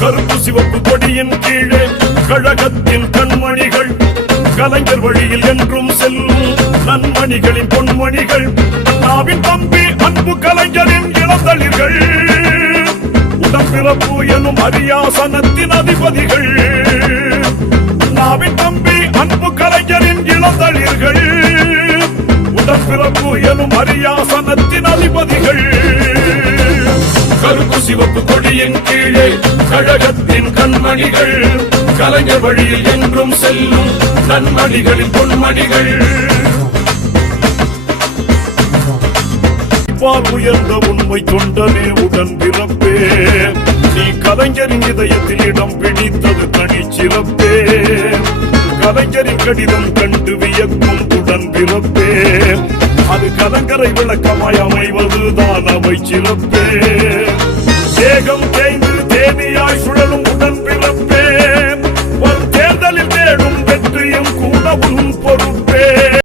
கருப்பு சிவப்பு கொடியின் கீழே கழகத்தின் கண்மணிகள் கலைஞர் வழியில் என்றும் செல்லும் நன்மணிகளின் பொன்மணிகள் நாவின் தம்பி அன்பு கலைஞரின் இளந்தளிர்கள் உடம்பிறப்பு எனும் அரியாசனத்தின் அதிபதிகள் நாவின் தம்பி அன்பு கலைஞரின் இளந்தளிர்கள் உடம்பிறப்பு எனும் அரியாசனத்தின் அதிபதிகள் சிவப்பு கொடியின் கீழே கழகத்தின் கண்மணிகள் கலைஞர் வழியில் என்றும் செல்லும் கண்மணிகளின் பொன்மணிகள் உயர்ந்த உண்மை தொண்டனே உடன் பிறப்பே நீ கலைஞரின் இதயத்தில் இடம் பிடித்தது தனி சிறப்பே கலைஞரின் கடிதம் கண்டு வியக்கும் உடன் பிறப்பே அது கலங்கரை விளக்கமாய் அமைவதுதான் அவை சிறப்பே தேகம்